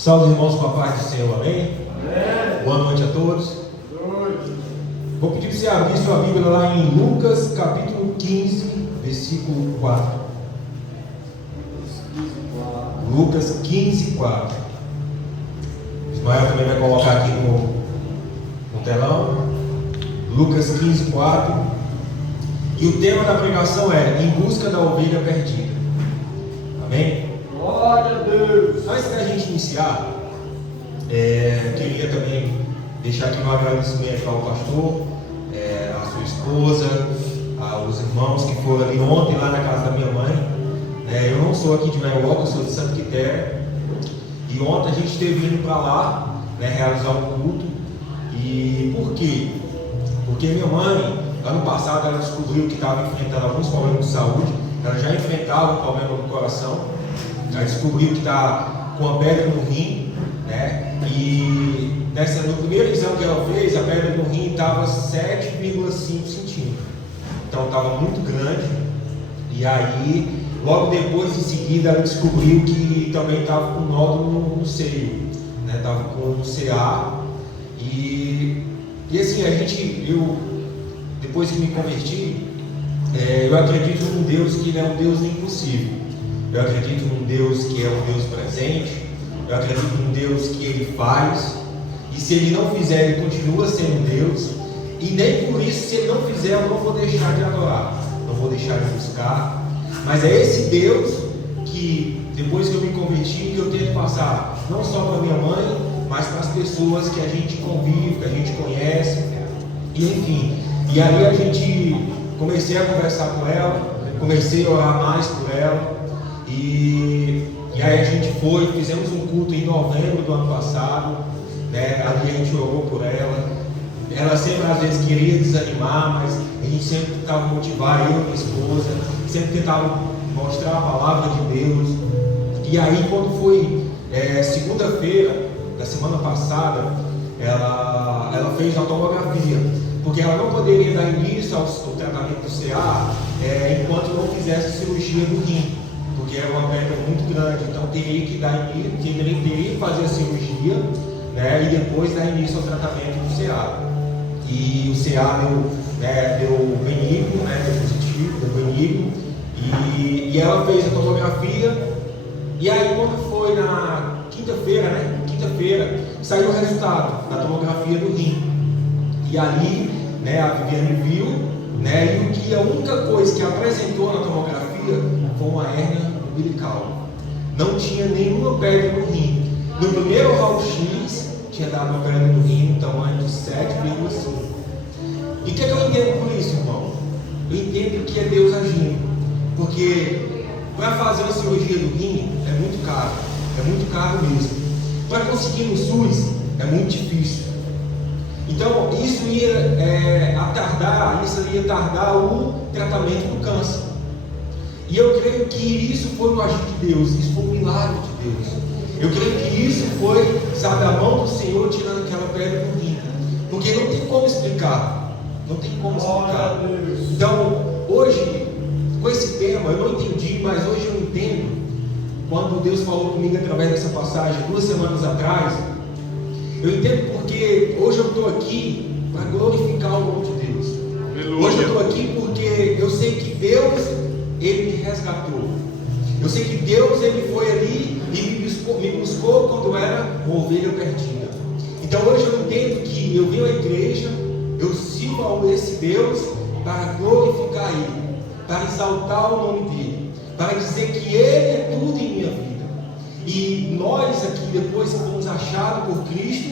Salve, irmãos, com a paz do Senhor, amém? Amém. Boa noite a todos. Vou pedir para você abrir sua Bíblia lá em Lucas, capítulo 15, versículo 4. Lucas 15, 4. Ismael também vai colocar aqui no telão. Lucas 15, 4. E o tema da pregação é Em Busca da Ovelha Perdida. Amém? Glória a Deus. Antes da gente iniciar, queria também deixar aqui um agradecimento ao pastor, à sua esposa, aos irmãos que foram ali ontem lá na casa da minha mãe. Eu não sou aqui de Maior, eu sou de Santo Quitéria. E ontem a gente esteve indo para lá, realizar um culto. E por quê? Porque minha mãe, ano passado, ela descobriu que estava enfrentando alguns problemas de saúde. Ela já enfrentava um problema no coração. Ela descobriu que está com a pedra no rim, E no primeiro exame que ela fez, a pedra no rim estava 7,5 centímetros. Então estava muito grande. E aí, logo depois, em seguida, ela descobriu que também estava com nódulo no seio, Estava com o CA. E assim, depois que me converti, eu acredito num Deus que não é um Deus impossível. Eu acredito num Deus que é um Deus presente. Eu acredito num Deus que Ele faz. E se Ele não fizer, Ele continua sendo Deus. E nem por isso, se Ele não fizer, eu não vou deixar de adorar, não vou deixar de buscar. Mas é esse Deus que, depois que eu me converti, que eu tento passar não só para minha mãe, mas para as pessoas que a gente convive, que a gente conhece. E enfim, e aí comecei a conversar com ela, comecei a orar mais por ela. E aí a gente fizemos um culto em novembro do ano passado, Ali a gente orou por ela. Ela sempre às vezes queria desanimar, mas a gente sempre tentava motivar, eu e minha esposa, sempre tentava mostrar a palavra de Deus. E aí quando foi segunda-feira da semana passada, ela fez a tomografia, porque ela não poderia dar início ao tratamento do CA enquanto não fizesse cirurgia do rim, porque era uma pedra muito grande. Então teria que fazer a cirurgia, e depois dar início ao tratamento do CA. E o CA deu benigno, deu positivo, deu benigno. E ela fez a tomografia. E aí quando foi na quinta-feira, saiu o resultado da tomografia do rim. E ali, a Viviane viu, e a única coisa que apresentou na tomografia foi uma hérnia umbilical. Não tinha nenhuma pedra no rim. No primeiro raio-x, tinha dado uma pedra no rim, no tamanho de 7,5. E o que eu entendo por isso, irmão? Eu entendo que é Deus agindo. Porque para fazer uma cirurgia do rim é muito caro mesmo. Para conseguir no SUS é muito difícil. Então isso ia tardar o tratamento do câncer. E eu creio que isso foi o agir de Deus, isso foi um milagre de Deus. Eu creio que isso foi, a mão do Senhor tirando aquela pedra do rim. Porque não tem como explicar. Então, hoje, com esse tema, eu não entendi, mas hoje eu entendo. Quando Deus falou comigo através dessa passagem, 2 semanas atrás, eu entendo porque hoje eu estou aqui para glorificar o nome de Deus. Aleluia. Hoje eu estou aqui porque eu sei que Deus, Ele me resgatou. Eu sei que Deus, Ele foi ali e me buscou quando eu era uma ovelha perdida. Então hoje eu entendo que eu venho à igreja, eu sirvo a esse Deus para glorificar Ele, para exaltar o nome dEle, para dizer que Ele é tudo em minha vida. E nós aqui, depois que fomos achados por Cristo,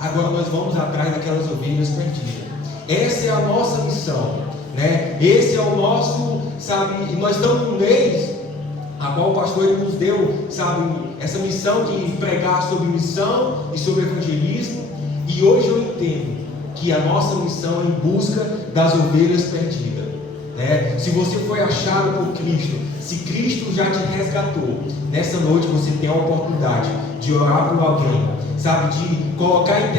agora nós vamos atrás daquelas ovelhas perdidas. Essa é a nossa missão, Esse é o nosso, nós estamos num mês a qual o pastor ele nos deu, essa missão de pregar sobre missão e sobre evangelismo. E hoje eu entendo que a nossa missão é em busca das ovelhas perdidas, Se você foi achado por Cristo, se Cristo já te resgatou, nessa noite você tem a oportunidade de orar por alguém, de colocar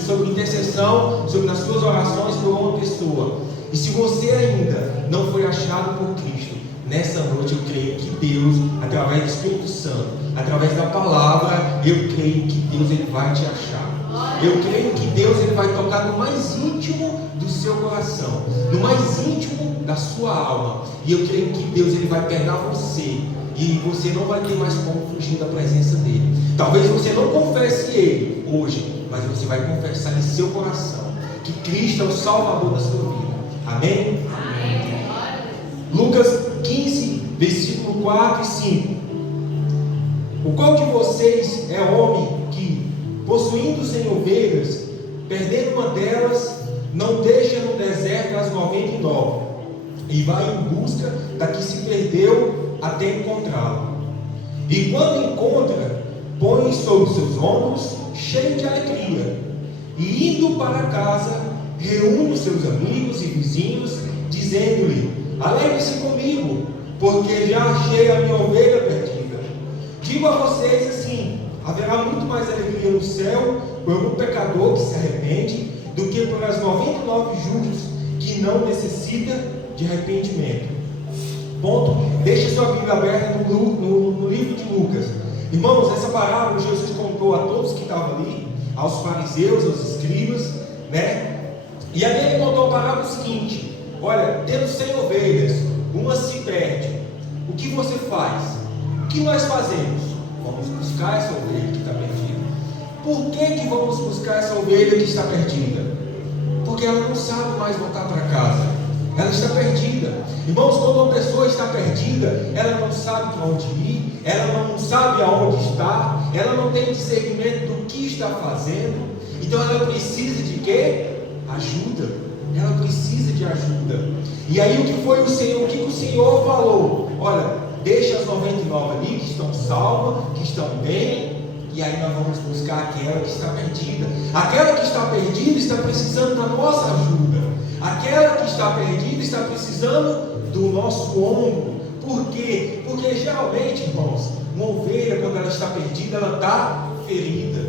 sobre intercessão, sobre nas suas orações por uma pessoa. E se você ainda não foi achado por Cristo, Nessa noite eu creio que Deus, através do Espírito Santo, através da palavra, eu creio que Deus ele vai te achar. Eu creio que Deus ele vai tocar no mais íntimo do seu coração, no mais íntimo da sua alma. E eu creio que Deus ele vai pegar você e você não vai ter mais como fugir da presença dele. Talvez você não confesse ele hoje, mas você vai confessar em seu coração que Cristo é o Salvador da sua vida. Amém? Amém. Lucas 15, versículo 4 e 5. O qual de vocês é homem que, possuindo 100 ovelhas, perdendo uma delas, não deixa no deserto as 99 e vai em busca da que se perdeu até encontrá-la? E quando encontra, põe sobre seus ombros, cheio de alegria, e indo para casa, reúne os seus amigos e vizinhos, dizendo-lhe: alegre-se comigo, porque já achei a minha ovelha perdida. Digo a vocês assim: haverá muito mais alegria no céu por um pecador que se arrepende, do que por as 99 justos que não necessitam de arrependimento. Ponto. Deixe sua Bíblia aberta no livro de Lucas. Irmãos, essa parábola Jesus contou a todos que estavam ali, aos fariseus, aos escribas, né? E ali ele contou a parábola seguinte: olha, tendo 100 ovelhas, uma se perde. O que você faz? O que nós fazemos? Vamos buscar essa ovelha que está perdida. Por que vamos buscar essa ovelha que está perdida? Porque ela não sabe mais voltar para casa. Ela está perdida. Irmãos, quando uma pessoa está perdida, ela não sabe para onde ir, ela não sabe aonde está, ela não tem discernimento do que está fazendo. Então ela precisa de quê? Ajuda. Ela precisa de ajuda. E aí o que foi o Senhor? O que o Senhor falou? Olha, deixa as 99 ali que estão salvas, que estão bem, e aí nós vamos buscar aquela que está perdida. Aquela que está perdida está precisando da nossa ajuda. Aquela que está perdida está precisando do nosso ombro. Por quê? Porque geralmente, irmãos, uma ovelha, quando ela está perdida, ela está ferida.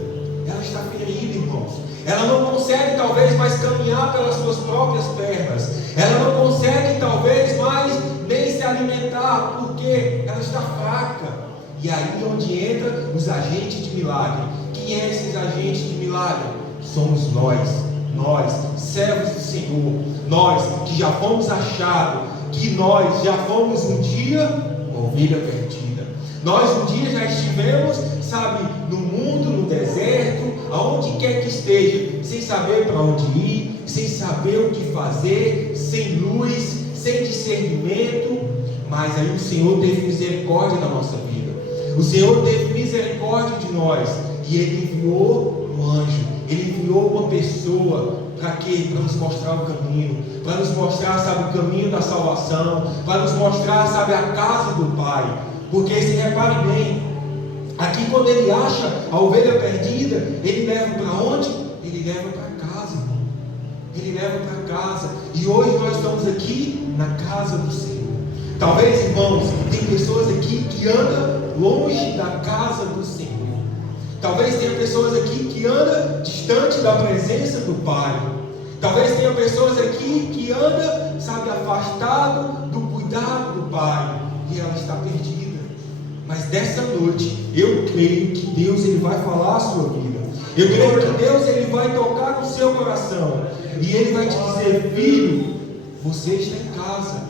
Ela está ferida, irmãos. Ela não consegue talvez mais caminhar pelas suas próprias pernas. Ela não consegue talvez mais nem se alimentar, porque ela está fraca. E aí onde entra os agentes de milagre. Quem é esses agentes de milagre? Somos nós, servos do Senhor, nós que já fomos achados, que nós já fomos um dia uma ovelha perdida. Nós um dia já estivemos, sabe, no mundo, no deserto, aonde quer que esteja, sem saber para onde ir, sem saber o que fazer, sem luz, sem discernimento. Mas aí o Senhor teve misericórdia da nossa vida. O Senhor teve misericórdia de nós e Ele enviou um anjo. Ele enviou uma pessoa para quê? Para nos mostrar o caminho, para nos mostrar, sabe, o caminho da salvação, para nos mostrar, sabe, a casa do Pai. Porque se repare bem, aqui quando ele acha a ovelha perdida, ele leva para onde? Ele leva para casa, irmão. Ele leva para casa. E hoje nós estamos aqui na casa do Senhor. Talvez, irmãos, tem pessoas aqui que andam longe da casa do Senhor. Talvez tenha pessoas aqui que andam distante da presença do Pai. Talvez tenha pessoas aqui que andam, sabe, afastado do cuidado do Pai. E ela está perdida. Mas dessa noite, eu creio que Deus ele vai falar a sua vida. Eu creio que Deus ele vai tocar no seu coração. E Ele vai te dizer: filho, você está em casa.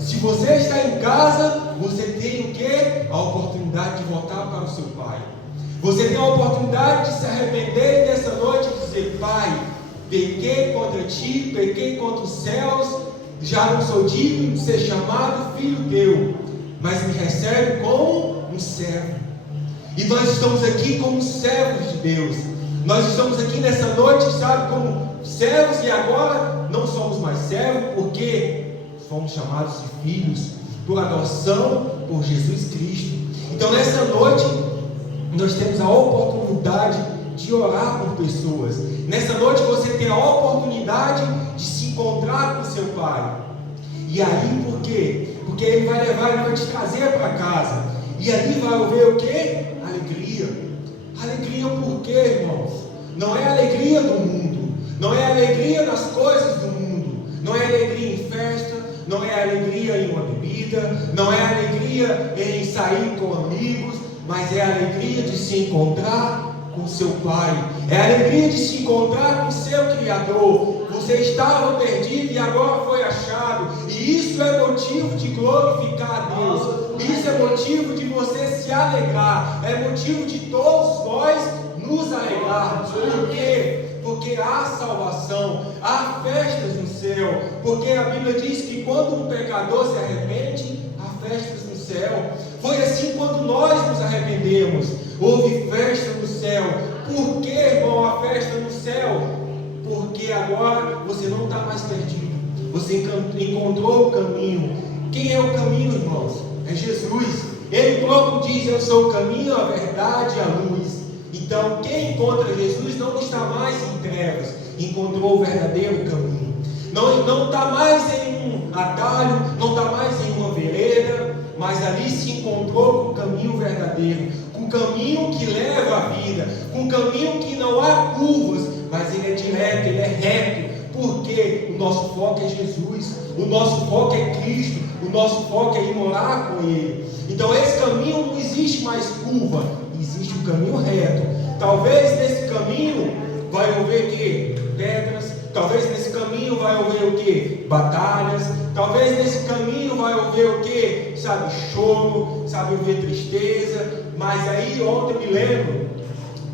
Se você está em casa, você tem o quê? A oportunidade de voltar para o seu Pai. Você tem a oportunidade de se arrepender nessa noite e dizer: Pai, pequei contra Ti, pequei contra os céus, já não sou digno de ser chamado filho Teu, mas me recebe como um servo. E nós estamos aqui como servos de Deus. Nós estamos aqui nessa noite, sabe, como servos, e agora não somos mais servos, porque fomos chamados de filhos, por adoção, por Jesus Cristo. Então nessa noite, nós temos a oportunidade de orar por pessoas. Nessa noite você tem a oportunidade de se encontrar com seu Pai. E aí por quê? Porque Ele vai levar, Ele vai te trazer para casa. E ali vai haver o quê? Alegria. Alegria por quê, irmãos? Não é alegria do mundo. Não é alegria das coisas do mundo. não é alegria em festa, não é alegria em uma bebida, não é alegria em sair com amigos, mas é a alegria de se encontrar com seu Pai, é a alegria de se encontrar com seu Criador. Você estava perdido e agora foi achado, e isso é motivo de glorificar a Deus, isso é motivo de você se alegrar, é motivo de todos nós nos alegrarmos. Por quê? Porque há salvação, há festas no céu, porque a Bíblia diz que quando um pecador se arrepende, há festas no céu. Foi assim quando nós nos arrependemos, houve festa no céu. Por que, irmão, a festa no céu? Porque agora você não está mais perdido, você encontrou o caminho. Quem é o caminho, irmãos? É Jesus. Ele próprio diz: eu sou o caminho, a verdade e a luz. Então quem encontra Jesus não está mais em trevas, encontrou o verdadeiro caminho. Não está mais em um atalho, não está mais em uma vereda, mas ali se encontrou com o caminho verdadeiro, com o caminho que leva à vida, com o caminho que não há curvas, mas ele é direto, ele é reto. Porque o nosso foco é Jesus, o nosso foco é Cristo, o nosso foco é ir morar com Ele. Então esse caminho não existe mais curva, existe o caminho reto. Talvez nesse caminho vai haver que pedras, talvez nesse caminho vai haver o que? Batalhas, talvez nesse caminho vai haver o que? Sabe, choro, sabe, haver tristeza. Mas aí ontem eu me lembro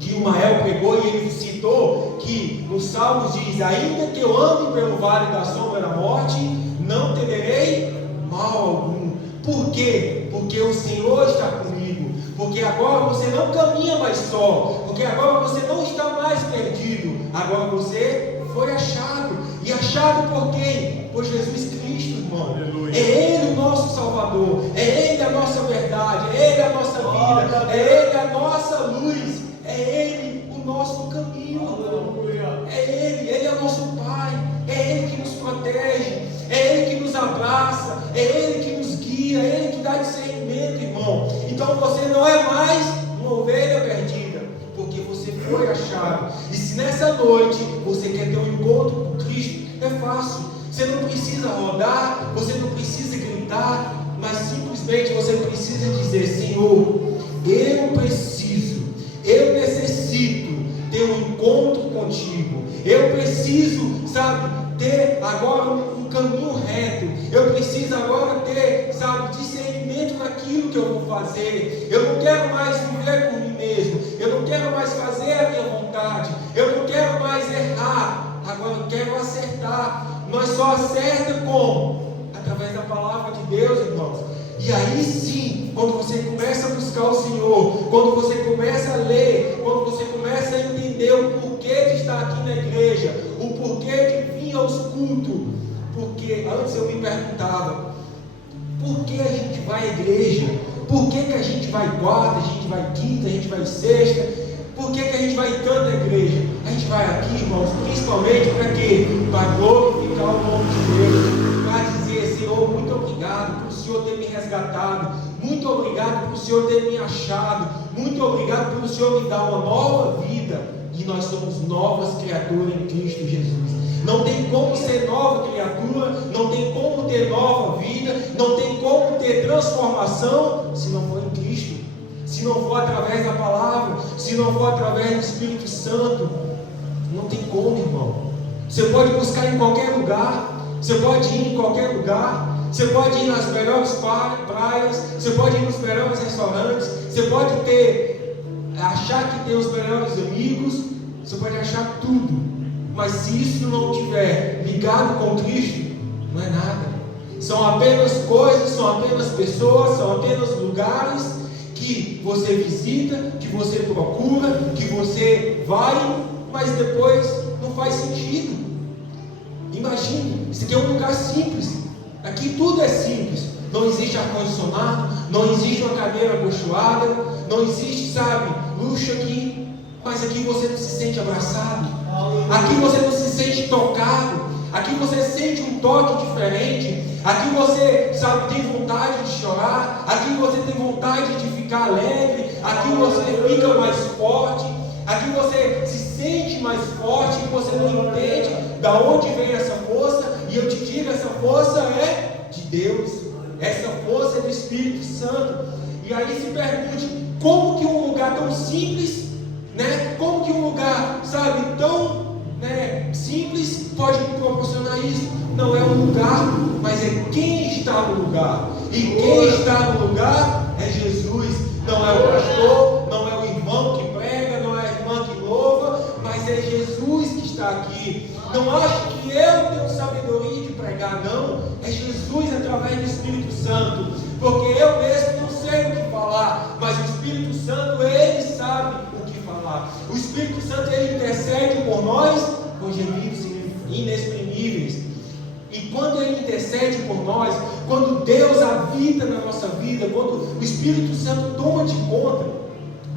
que o Mael pregou e ele citou que nos Salmos diz: ainda que eu ande pelo vale da sombra da morte, não temerei mal algum. Por quê? Porque o Senhor está comigo, porque agora você não caminha mais só, porque agora você não está mais perdido, agora você foi achado. E achado por quem? Por Jesus Cristo, irmão. Aleluia. É Ele o nosso Salvador, é Ele a nossa verdade, é Ele a nossa vida, é Ele a nossa luz, é Ele o nosso caminho. Aleluia. Ele é o nosso Pai, é Ele que nos protege, é Ele que nos abraça, é Ele que nos guia, é Ele que dá discernimento, irmão. Então você não é mais uma ovelha perdida, porque você foi achado. E se nessa noite você quer ter um encontro com Cristo, é fácil. Você não precisa rodar, você não precisa gritar, mas simplesmente você precisa dizer: Senhor, eu necessito ter um encontro contigo. Eu preciso, sabe, ter agora um caminho reto. Eu preciso agora ter, sabe, discernimento naquilo que eu vou fazer. Eu não quero mais viver por mim mesmo. Eu não quero mais fazer a minha vontade. Eu não quero mais errar. Agora eu quero acertar. Nós só acerta como? Através da palavra de Deus, irmãos. E aí sim, quando você começa a buscar o Senhor, quando você começa a ler, quando você começa a entender o porquê de estar aqui na igreja, o porquê de vir aos cultos. Porque antes eu me perguntava: por que a gente vai à igreja? Por que a gente vai quarta, a gente vai quinta, a gente vai sexta? Por que a gente vai tanto à igreja? A gente vai aqui, irmãos, principalmente para quê? Para glorificar o nome de Deus, para dizer: Senhor, muito obrigado por o Senhor ter me resgatado, muito obrigado por o Senhor ter me achado, muito obrigado por o Senhor me dar uma nova vida. E nós somos novas criaturas em Cristo Jesus. Não tem como ser nova criatura, não tem como ter nova vida, não tem como ter transformação se não for em Cristo, se não for através da palavra, se não for através do Espírito Santo. Não tem como, irmão. Você pode buscar em qualquer lugar, você pode ir em qualquer lugar, você pode ir nas melhores praias, você pode ir nos melhores restaurantes, você pode achar que tem os melhores amigos, você pode achar tudo. Mas se isso não estiver ligado com Cristo, não é nada. São apenas coisas, são apenas pessoas, são apenas lugares que você visita, que você procura, que você vai, mas depois não faz sentido. Imagine, isso aqui é um lugar simples. Aqui tudo é simples. Não existe ar-condicionado, não existe uma cadeira acolchoada, não existe, sabe, luxo aqui. Mas aqui você não se sente abraçado, aqui você não se sente tocado, aqui você sente um toque diferente, aqui você, sabe, tem vontade de chorar, aqui você tem vontade de ficar alegre, aqui você fica mais forte, aqui você se sente mais forte, e você não entende de onde vem essa força. E eu te essa força é de Deus, essa força é do Espírito Santo. E aí se pergunte, como que um lugar tão simples, né? Como que um lugar, sabe, tão, né, simples pode me proporcionar isso? Não é o lugar, mas é quem está no lugar. E quem está no lugar é Jesus. Não é o pastor, não é o irmão que prega, não é a irmã que louva, mas é Jesus que está aqui. Não acho que eu tenho sabedoria de pregar, não. É Jesus através do Espírito Santo. Porque eu mesmo não sei o que falar, mas o Espírito Santo, Ele sabe o que falar. O Espírito Santo, Ele intercede por nós com gemidos inexprimíveis. E quando Ele intercede por nós, quando Deus habita na nossa vida, quando o Espírito Santo toma de conta,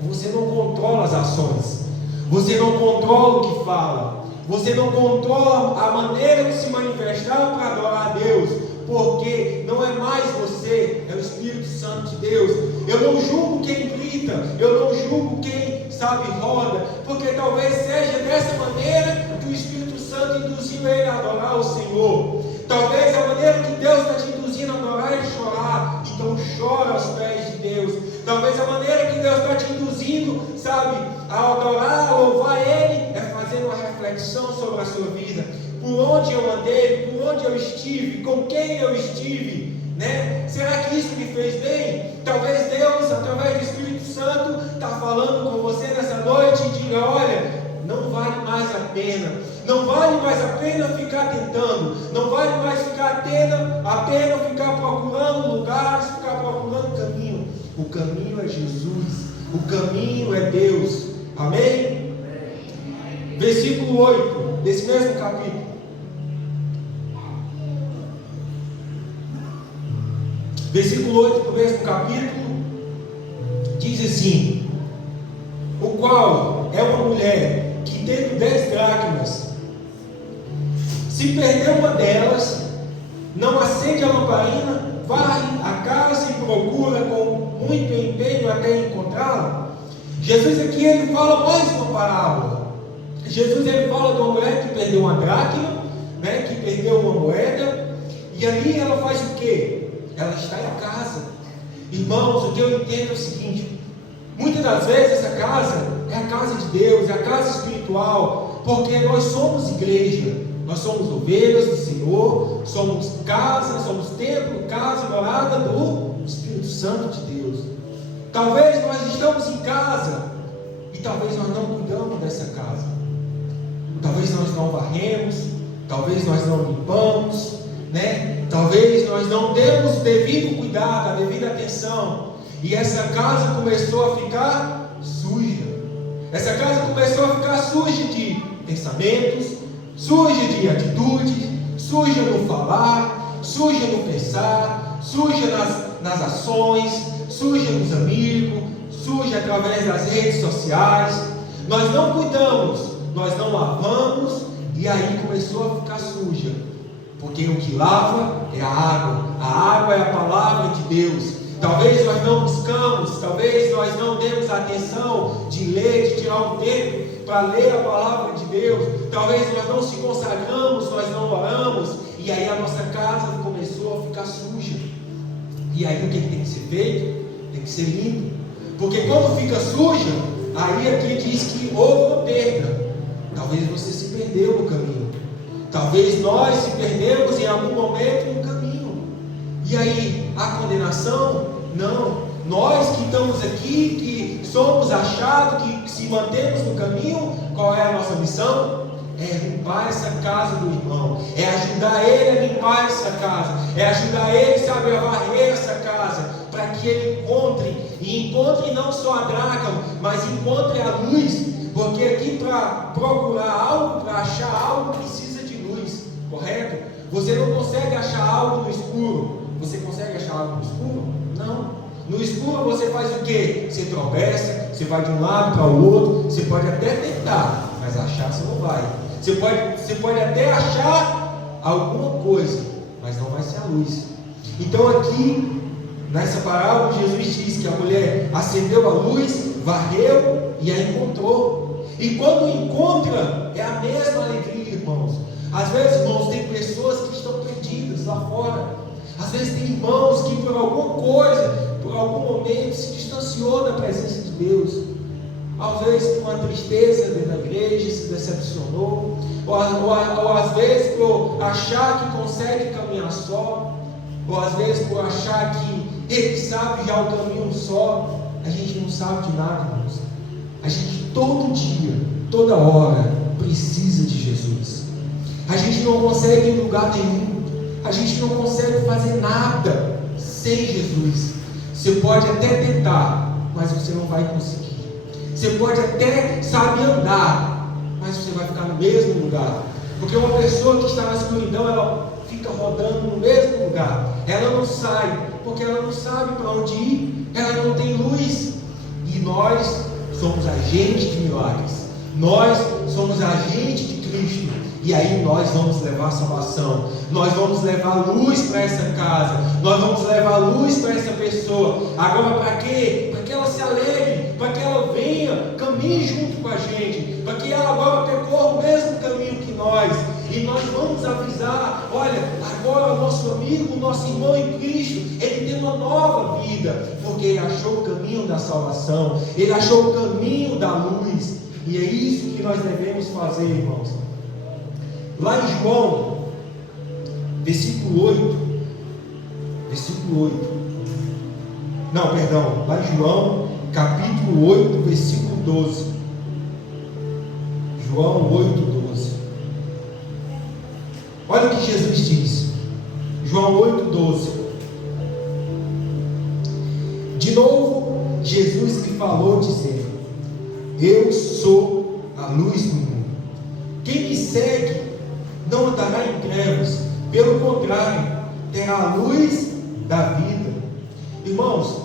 você não controla as ações, você não controla o que fala, você não controla a maneira de se manifestar para adorar a Deus, porque não é mais você, é o Espírito Santo de Deus. Eu não julgo quem grita, eu não julgo quem, sabe, roda, porque talvez seja dessa maneira que o Espírito Santo induziu ele a adorar o Senhor. Talvez a maneira que Deus está te induzindo a adorar é chorar, então chora aos pés de Deus. Talvez a maneira que Deus está te induzindo, sabe, a adorar, a louvar Ele, é fazendo uma reflexão sobre a sua vida. Por onde eu andei, por onde eu estive, com quem eu estive, né? Será que isso me fez bem? Talvez Deus, através do Espírito Santo, está falando com você nessa noite e diga, olha, não vale mais a pena, não vale mais a pena ficar tentando, não vale mais a pena ficar procurando lugares, ficar procurando caminho. O caminho é Jesus, o caminho é Deus, amém? Versículo 8, desse mesmo capítulo. Versículo 8 do mesmo capítulo, diz assim, o qual é uma mulher que tendo 10 dracmas, se perder uma delas, não acende a lamparina, varre a casa e procura com muito empenho até encontrá-la. Jesus aqui, ele fala mais uma parábola. Jesus, ele fala de uma mulher que perdeu uma dracma, né, que perdeu uma moeda, e ali ela faz o quê? Ela está em casa. Irmãos, o que eu entendo é o seguinte, muitas das vezes essa casa é a casa de Deus, é a casa espiritual, porque nós somos igreja, nós somos ovelhas do Senhor, somos casa, somos templo, casa, morada do Espírito Santo de Deus. Talvez nós estamos em casa e talvez nós não cuidamos dessa casa, talvez nós não varremos, talvez nós não limpamos, né? Talvez nós não demos o devido cuidado, a devida atenção, e essa casa começou a ficar suja. Essa casa começou a ficar suja de pensamentos, suja de atitude, suja no falar, suja no pensar, suja nas ações, suja nos amigos, suja através das redes sociais. Nós não cuidamos, nós não lavamos, e aí começou a ficar suja. Porque o que lava é a água é a palavra de Deus. Talvez nós não buscamos, talvez nós não demos atenção de ler, de tirar um tempo para ler a palavra de Deus. Talvez nós não se consagramos, nós não oramos, e aí a nossa casa começou a ficar suja. E aí o que tem que ser feito? Tem que ser limpo. Porque quando fica suja, aí aqui diz que houve uma perda. Talvez você se perdeu no caminho. Talvez nós se perdemos em algum momento no caminho. E aí, a condenação? Não. Nós que estamos aqui, que somos achados, que se mantemos no caminho, qual é a nossa missão? É limpar essa casa do irmão. É ajudar ele a limpar essa casa. É ajudar ele, sabe, a varrer essa casa. Para que ele encontre. E encontre não só a dracma, mas encontre a luz. Porque aqui para procurar algo, para achar algo, precisa de luz. Correto? Você não consegue achar algo no escuro. Você consegue achar algo no escuro? Não. No escuro você faz o quê? Você tropeça, você vai de um lado para o outro. Você pode até tentar, mas achar você não vai. Você pode até achar alguma coisa, mas não vai ser a luz. Então aqui, nessa parábola, Jesus diz que a mulher acendeu a luz, varreu e a encontrou. E quando encontra, é a mesma alegria, irmãos. Às vezes, irmãos, tem pessoas que estão perdidas lá fora. Às vezes tem irmãos que por alguma coisa, por algum momento, se distanciou da presença de Deus. Às vezes por uma tristeza dentro da igreja, se decepcionou, ou às vezes por achar que consegue caminhar só, ou às vezes por achar que ele sabe já o caminho só. A gente não sabe de nada, irmãos. A gente todo dia, toda hora precisa de Jesus. A gente não consegue ir em lugar nenhum. A gente não consegue fazer nada sem Jesus. Você pode até tentar, mas você não vai conseguir. Você pode até saber andar, mas você vai ficar no mesmo lugar. Porque uma pessoa que está na escuridão, ela fica rodando no mesmo lugar. Ela não sai, porque ela não sabe para onde ir. Ela não tem luz. E nós somos agentes de milagres. Nós somos agentes de Cristo. E aí nós vamos levar salvação. Nós vamos levar luz para essa casa. Nós vamos levar luz para essa pessoa. Agora para quê? Para que ela se alegre. Para que ela venha, caminhe junto com a gente. Para que ela agora percorra o mesmo caminho que nós. E nós vamos avisar: olha, agora o nosso amigo, o nosso irmão em Cristo, ele tem uma nova vida. Porque ele achou o caminho da salvação. Ele achou o caminho da luz. E é isso que nós devemos fazer, irmãos. Lá em João, versículo 8, lá em João, capítulo 8, versículo 12. João 8, 12. Olha o que Jesus diz. João 8, 12. De novo, Jesus lhe falou, dizendo: eu sou a luz do mundo. Quem me segue não andará em trevas, pelo contrário, terá a luz da vida. Irmãos,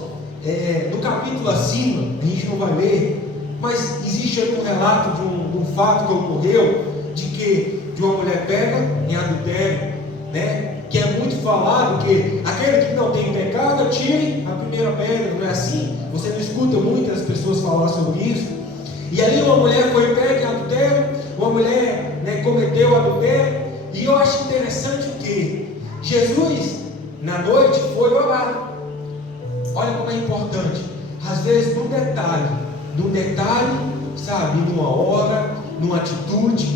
no capítulo acima, a gente não vai ler, mas existe aí um relato de um fato que ocorreu, de uma mulher pega em adultério, né? Que é muito falado que aquele que não tem pecado, atire a primeira pedra, não é assim? Você não escuta muitas pessoas falar sobre isso? E ali uma mulher foi pega em adultério, uma mulher, né, cometeu adultério, e eu acho interessante o que? Jesus, na noite, foi orar. Olha como é importante. Às vezes, num detalhe, sabe, numa hora, numa atitude,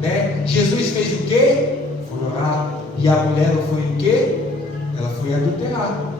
né? Jesus fez o quê? Foi orar. E a mulher foi o quê? Ela foi adulterar.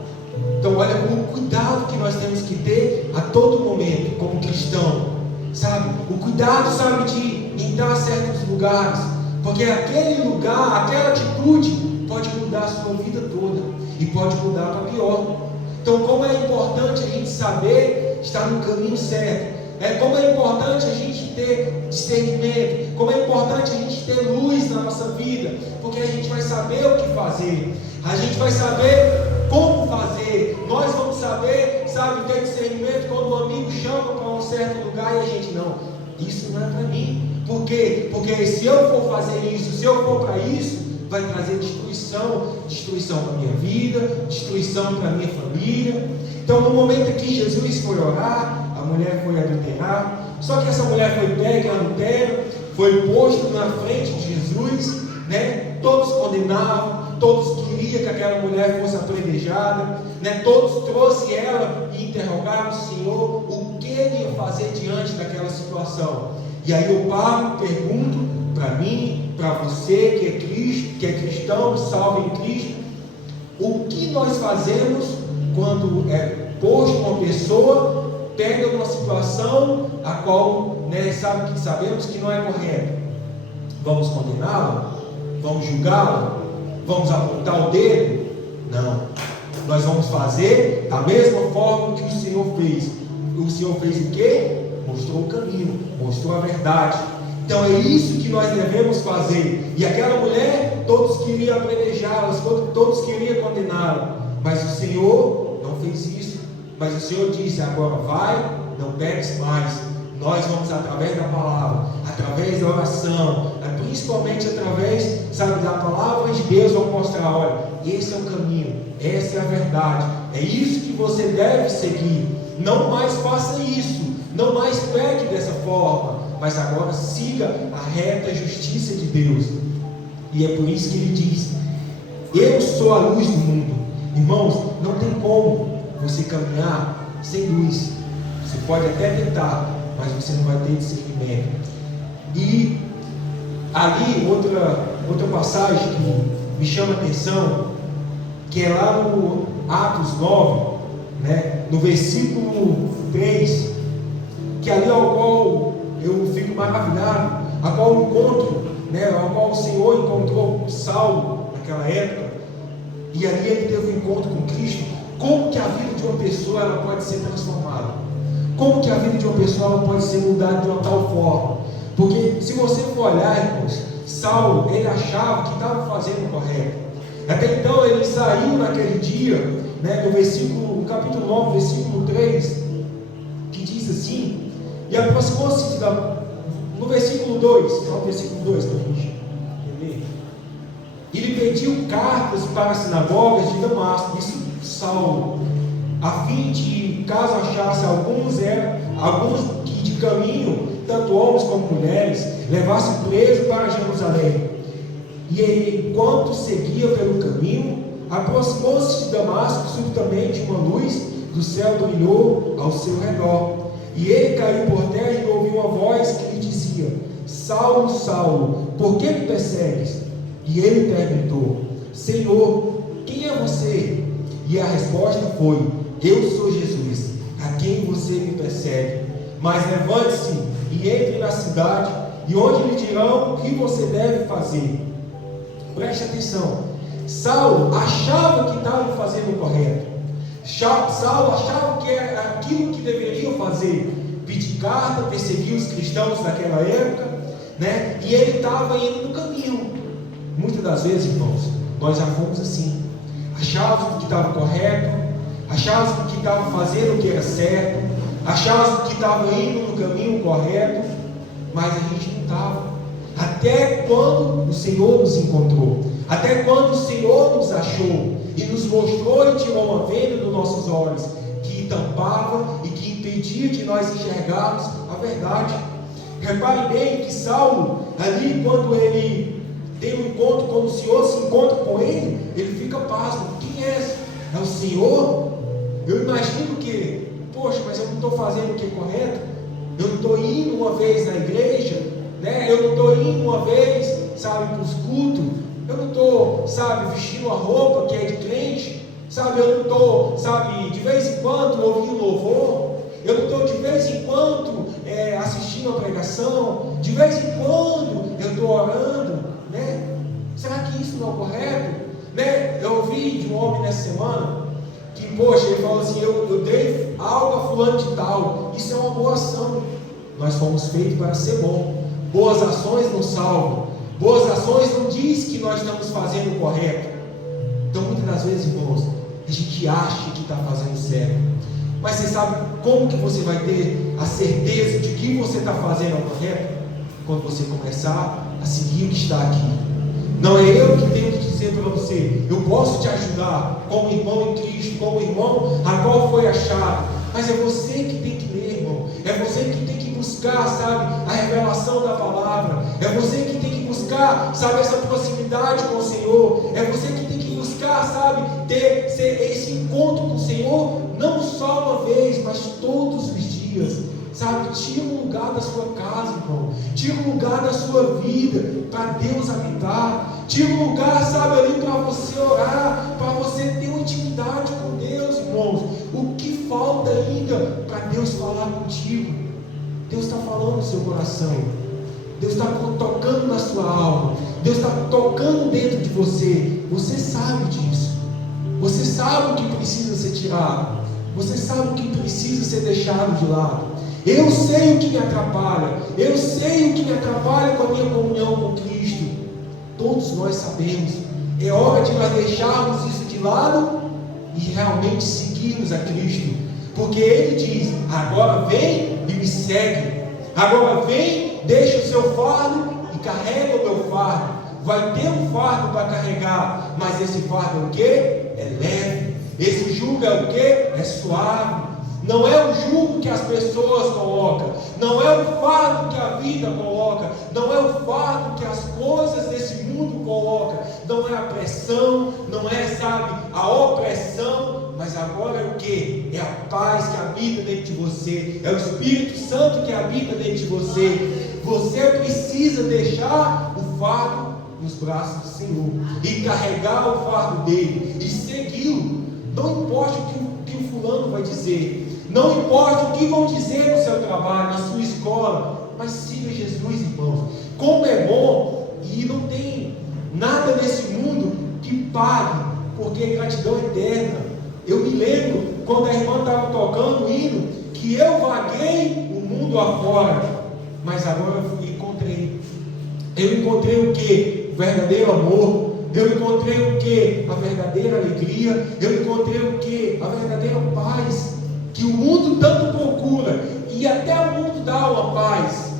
Então, olha o cuidado que nós temos que ter a todo momento, como cristão, sabe? O cuidado, sabe, de entrar a certos lugares, porque aquele lugar, aquela atitude pode mudar a sua vida toda e pode mudar para pior. Então, como é importante a gente saber estar no caminho certo, como é importante a gente ter discernimento, como é importante a gente ter luz na nossa vida, porque a gente vai saber o que fazer, a gente vai saber como fazer, nós vamos saber, sabe, ter discernimento quando um amigo chama para um certo lugar e a gente não, isso não é para mim. Por quê? Porque se eu for fazer isso, se eu for para isso, vai trazer destruição para a minha vida, destruição para a minha família. Então, no momento que Jesus foi orar, a mulher foi adulterar. Só que essa mulher foi pega em adultério, foi posto na frente de Jesus, né? Todos condenavam, todos queriam que aquela mulher fosse apedrejada, né? Todos trouxeram ela e interrogaram o Senhor o que ele ia fazer diante daquela situação. E aí eu paro, pergunto para mim, para você que é Cristo, que é cristão, salvo em Cristo, o que nós fazemos quando é posto uma pessoa, pega uma situação a qual, né, sabemos que não é correta? Vamos condená-la? Vamos julgá-la? Vamos apontar o dedo? Não. Nós vamos fazer da mesma forma que o Senhor fez. O Senhor fez o quê? Mostrou o caminho, mostrou a verdade. Então é isso que nós devemos fazer. E aquela mulher, todos queriam apedrejá-la, todos queriam condená-la, mas o Senhor não fez isso. Mas o Senhor disse: agora vai, não peques mais. Nós vamos, através da palavra, através da oração, principalmente através, sabe, da palavra de Deus, vamos mostrar: olha, esse é o caminho, essa é a verdade, é isso que você deve seguir. Não mais faça isso, não mais peque dessa forma, mas agora siga a reta justiça de Deus. E é por isso que ele diz: eu sou a luz do mundo. Irmãos, não tem como você caminhar sem luz. Você pode até tentar, mas você não vai ter discernimento. E ali, outra passagem que me chama a atenção, que é lá no Atos 9, né, no versículo 3, que ali ao qual eu fico maravilhado, a qual encontro, né, ao qual o Senhor encontrou Saulo naquela época, e ali ele teve um encontro com Cristo. Como que a vida de uma pessoa ela pode ser transformada? Como que a vida de uma pessoa ela pode ser mudada de uma tal forma? Porque se você for olhar, irmãos, Saulo, ele achava que estava fazendo o correto. Até então ele saiu naquele dia, né, no capítulo 9, versículo 3, que diz assim: e aproximou-se no versículo 2, só o versículo 2 para a gente entender. E lhe pediu cartas para as sinagogas de Damasco, isso Saulo, a fim de, caso achasse alguns que de caminho, tanto homens como mulheres, levasse preso para Jerusalém. E ele, enquanto seguia pelo caminho, aproximou-se de Damasco, subitamente uma luz do céu brilhou ao seu redor. E ele caiu por terra e ouviu uma voz que lhe dizia: Saulo, Saulo, por que me persegues? E ele perguntou: Senhor, quem é você? E a resposta foi: eu sou Jesus, a quem você me persegue. Mas levante-se e entre na cidade, e onde lhe dirão o que você deve fazer. Preste atenção. Saulo achava que estava fazendo o correto. Saulo achava que era aquilo que deveriam fazer: pedir carta, perseguir os cristãos naquela época, né? E ele estava indo no caminho. Muitas das vezes, irmãos, nós já fomos assim. Achávamos que estava correto, achávamos que estava fazendo o que era certo, achávamos que estava indo no caminho correto, mas a gente não estava. Até quando o Senhor nos encontrou, até quando o Senhor nos achou e nos mostrou e tirou uma venda dos nossos olhos que tampava e que impedia de nós enxergarmos a verdade. Repare bem que Saulo, ali quando ele tem um encontro, quando o Senhor se encontra com ele, ele fica pasmo. Quem é? É o Senhor? Eu imagino que, poxa, mas eu não estou fazendo o que é correto, eu não estou indo uma vez na igreja, né? Eu não estou indo uma vez, sabe, para os cultos, eu não estou, sabe, vestindo uma roupa que é de crente, sabe, eu não estou, sabe, de vez em quando ouvindo louvor, eu não estou de vez em quando assistindo a pregação, de vez em quando eu estou orando, né? Será que isso não é correto? Né? Eu ouvi de um homem nessa semana que, poxa, ele falou assim: eu dei algo a fulano de tal, isso é uma boa ação. Nós fomos feitos para ser bom. Boas ações não salvam, boas ações não diz que nós estamos fazendo o correto. Então muitas das vezes, irmãos, a gente acha que está fazendo certo, mas você sabe como que você vai ter a certeza de que você está fazendo o correto? Quando você começar a seguir o que está aqui. Não é eu que tenho que dizer para você: eu posso te ajudar como irmão em Cristo, como irmão a qual foi achado, mas é você que tem que ler, irmão. É você que tem que buscar, sabe, a revelação da palavra. É você que tem que buscar, sabe, essa proximidade com o Senhor. É você que tem que buscar, sabe, ter esse encontro com o Senhor, não só uma vez, mas todos os dias. Sabe, tira um lugar da sua casa, irmão. Tira um lugar da sua vida para Deus habitar. Tira um lugar, sabe, ali para você orar, para você ter uma intimidade com Deus, irmãos. O que falta ainda para Deus falar contigo? Deus está falando no seu coração. Deus está tocando na sua alma. Deus está tocando dentro de você. Você sabe disso. Você sabe o que precisa ser tirado. Você sabe o que precisa ser deixado de lado. Eu sei o que me atrapalha. Eu sei o que me atrapalha com a minha comunhão com Cristo. Todos nós sabemos. É hora de nós deixarmos isso de lado e realmente seguirmos a Cristo. Porque Ele diz: agora vem e me segue. Agora vem, deixa o seu fardo e carrega o meu fardo. Vai ter um fardo para carregar, mas esse fardo é o quê? É leve. Esse jugo é o quê? É suave. não é o jugo que as pessoas colocam, não é o fardo que a vida coloca, não é o fardo que as coisas desse mundo colocam, não é a pressão, não é, sabe, a opressão, mas agora é o que? É a paz que habita dentro de você, é o Espírito Santo que habita dentro de você. Você precisa deixar o fardo nos braços do Senhor e carregar o fardo dele e segui-lo. Não importa o que o fulano vai dizer, não importa o que vão dizer no seu trabalho, na sua escola, mas siga Jesus, irmãos. Como é bom, e não tem nada nesse mundo que pague, porque é gratidão eterna. Eu me lembro quando a irmã estava tocando o hino, que eu vaguei o mundo afora, mas agora eu encontrei. Eu encontrei o que? O verdadeiro amor. Eu encontrei o que? A verdadeira alegria. Eu encontrei o que? A verdadeira paz, que o mundo tanto procura, e até o mundo dá uma paz.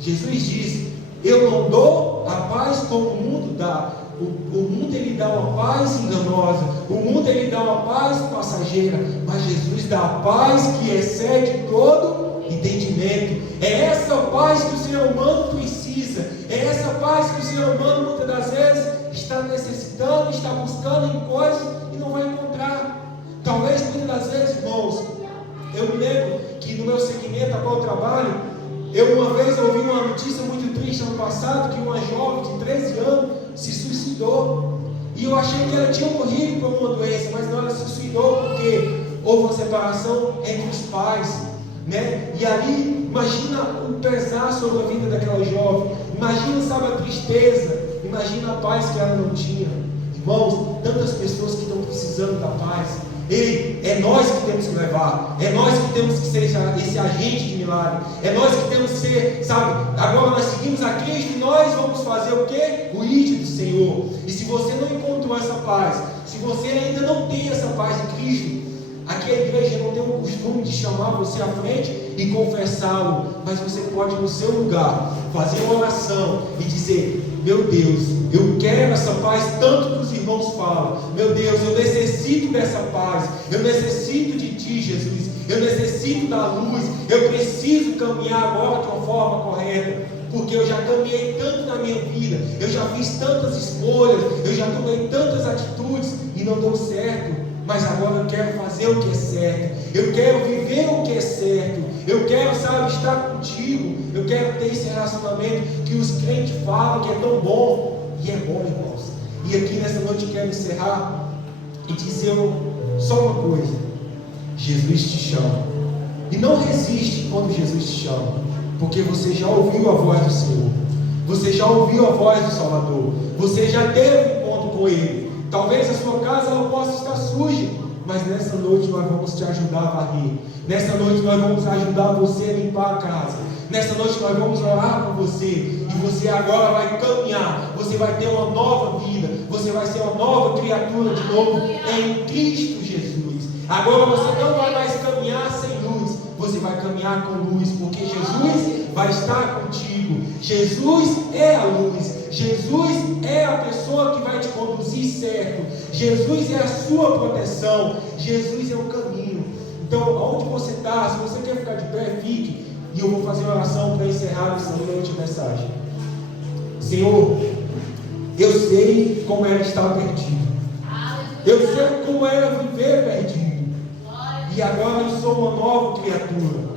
Jesus diz: eu não dou a paz como o mundo dá. O mundo ele dá uma paz enganosa, o mundo ele dá uma paz passageira, mas Jesus dá a paz que excede todo entendimento. É essa paz que o ser humano precisa, é essa paz que o ser humano muitas das vezes está necessitando, está buscando em coisas e não vai encontrar. Talvez muitas das vezes, irmãos, eu me lembro que no meu segmento a qual eu trabalho, eu uma vez ouvi uma notícia muito triste ano passado, que uma jovem de 13 anos se suicidou, e eu achei que ela tinha morrido por uma doença, mas não, ela se suicidou porque houve uma separação entre os pais, né? E ali, imagina o pesar sobre a vida daquela jovem, imagina, sabe, a tristeza, imagina a paz que ela não tinha. Irmãos, tantas pessoas que estão precisando da paz. Ei, é nós que temos que levar, é nós que temos que ser esse agente de milagre, é nós que temos que ser, sabe, agora nós seguimos a Cristo e nós vamos fazer o quê? O ID do Senhor. E se você não encontrou essa paz, se você ainda não tem essa paz de Cristo, aqui a igreja não tem o costume de chamar você à frente e confessá-lo, mas você pode no seu lugar fazer uma oração e dizer: meu Deus, eu quero essa paz tanto que os irmãos falam. Meu Deus, eu necessito dessa paz, eu necessito de Ti, Jesus, eu necessito da luz, eu preciso caminhar agora de uma forma correta, porque eu já caminhei tanto na minha vida, eu já fiz tantas escolhas, eu já tomei tantas atitudes e não deu certo. Mas agora eu quero fazer o que é certo, eu quero viver o que é certo, eu quero, sabe, estar contigo, eu quero ter esse relacionamento que os crentes falam que é tão bom, e é bom, irmãos. E aqui nessa noite eu quero encerrar e dizer só uma coisa: Jesus te chama, e não resiste quando Jesus te chama, porque você já ouviu a voz do Senhor, você já ouviu a voz do Salvador, você já teve um encontro com Ele. Talvez a sua casa ela possa estar suja, mas nessa noite nós vamos te ajudar a varrer. Nessa noite nós vamos ajudar você a limpar a casa. Nessa noite nós vamos orar por você. E você agora vai caminhar. Você vai ter uma nova vida. Você vai ser uma nova criatura de novo em Cristo Jesus. Agora você não vai mais caminhar sem luz. Você vai caminhar com luz, porque Jesus vai estar contigo. Jesus é a luz. Jesus é a pessoa que vai te conduzir certo. Jesus é a sua proteção. Jesus é o caminho. Então, aonde você está, se você quer ficar de pé, fique. E eu vou fazer uma oração para encerrar essa noite de mensagem. Senhor, eu sei como era estar perdido. Eu sei como era viver perdido. E agora eu sou uma nova criatura.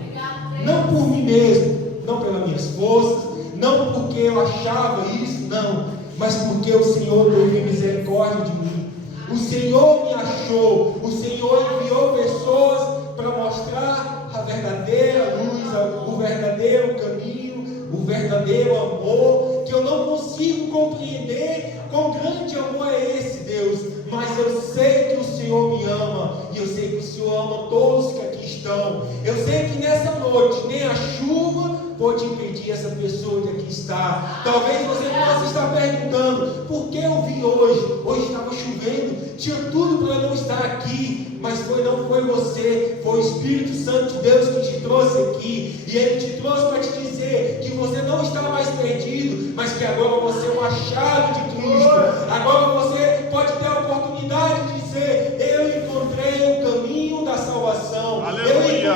Não por mim mesmo, não pelas minhas forças, não porque eu achava isso, não, mas porque o Senhor teve misericórdia de mim. O Senhor me achou, o Senhor enviou pessoas para mostrar a verdadeira luz, o verdadeiro caminho, o verdadeiro amor, que eu não consigo compreender quão grande amor é esse, Deus, mas eu sei que o Senhor me ama, e eu sei que o Senhor ama todos que aqui estão. Eu sei que nessa noite nem a chuva pode impedir essa pessoa que aqui está. Talvez você possa estar perguntando: por que eu vim hoje? Hoje estava chovendo, tinha tudo para eu não estar aqui, mas não foi você, foi o Espírito Santo de Deus que te trouxe aqui, e Ele te trouxe para te dizer que você não está mais perdido, mas que agora você é uma chave de Cristo. Agora você pode ter a oportunidade de dizer: eu encontrei o caminho da salvação. Aleluia. Eu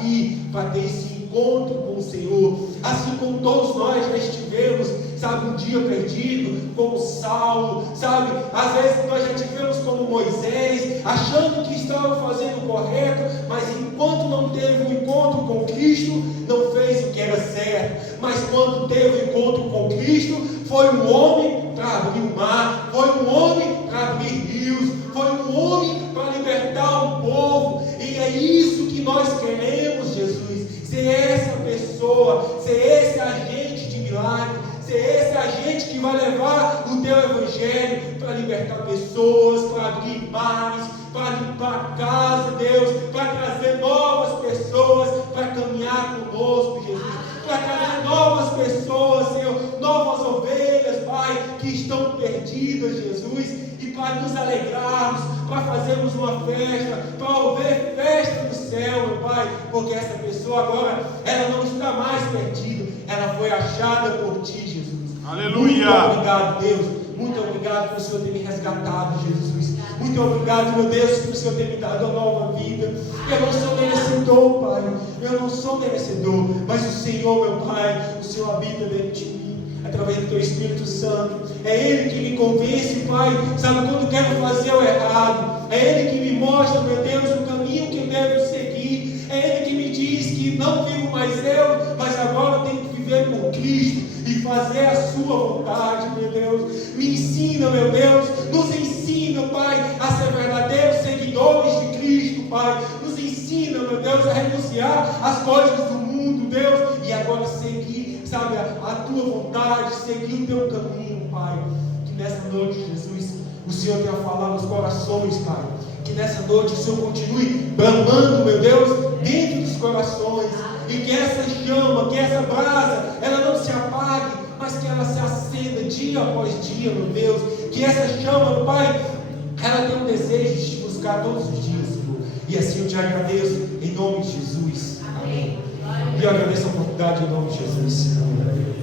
aqui para ter esse encontro com o Senhor, assim como todos nós já estivemos, sabe, um dia perdido, como Saulo, sabe, às vezes nós já tivemos como Moisés, achando que estava fazendo o correto, mas enquanto não teve um encontro com Cristo, não fez o que era certo, mas quando teve um encontro com Cristo, foi um homem para abrir o mar, foi um homem para abrir rios, foi um homem para libertar o povo, e é isso que nós queremos, Jesus, ser essa pessoa, ser esse agente de milagre, ser esse agente que vai levar o teu evangelho para libertar pessoas, para abrir mares, para limpar a casa, Deus, para trazer novas pessoas, para caminhar conosco, Jesus, para trazer novas pessoas, Senhor, novas ovelhas, Pai, que estão perdidas, Jesus, e para nos alegrarmos, para fazermos uma festa, para haver festa no céu, meu Pai, porque essa pessoa agora, ela não está mais perdida, ela foi achada por Ti, Jesus. Aleluia! Muito obrigado, Deus, muito obrigado por o Senhor ter me resgatado, Jesus. Muito obrigado, meu Deus, por o Senhor ter me dado uma nova vida. Eu não sou merecedor, Pai, eu não sou merecedor, mas o Senhor, meu Pai, o Senhor habita dentro de mim, através do Teu Espírito Santo. É Ele que me convence, Pai, sabe, quando quero fazer o errado. É Ele que me mostra, meu Deus, o caminho que eu devo seguir. É Ele que me diz que não vivo mais eu, mas agora eu tenho que viver por Cristo e fazer a Sua vontade, meu Deus. Me ensina, meu Deus, nos ensina, Pai, a ser verdadeiros seguidores de Cristo, Pai. Nos ensina, meu Deus, a renunciar às coisas do mundo, Deus, e agora seguir, sabe, a Tua vontade, seguir o Teu caminho, Pai. Que nessa noite, Jesus, o Senhor tenha falado aos corações, Pai. Que nessa noite o Senhor continue bramando, meu Deus, dentro dos corações. E que essa chama, que essa brasa, ela não se apague, mas que ela se acenda dia após dia, meu Deus. Que essa chama, meu Pai, ela tem um desejo de te buscar todos os dias, Senhor. E assim eu te agradeço, em nome de Jesus. Amém. E eu agradeço a oportunidade em nome de Jesus. Amém.